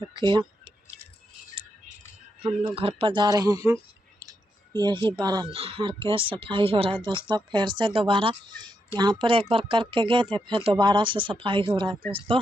देखिए हम लोग घर पर जा रहे हैं। यही बारह नहर के सफाई हो रहा है दोस्तों। फिर से दोबारा यहाँ पर एक बार करके गए थे, फिर दोबारा से सफाई हो रहा है दोस्तों।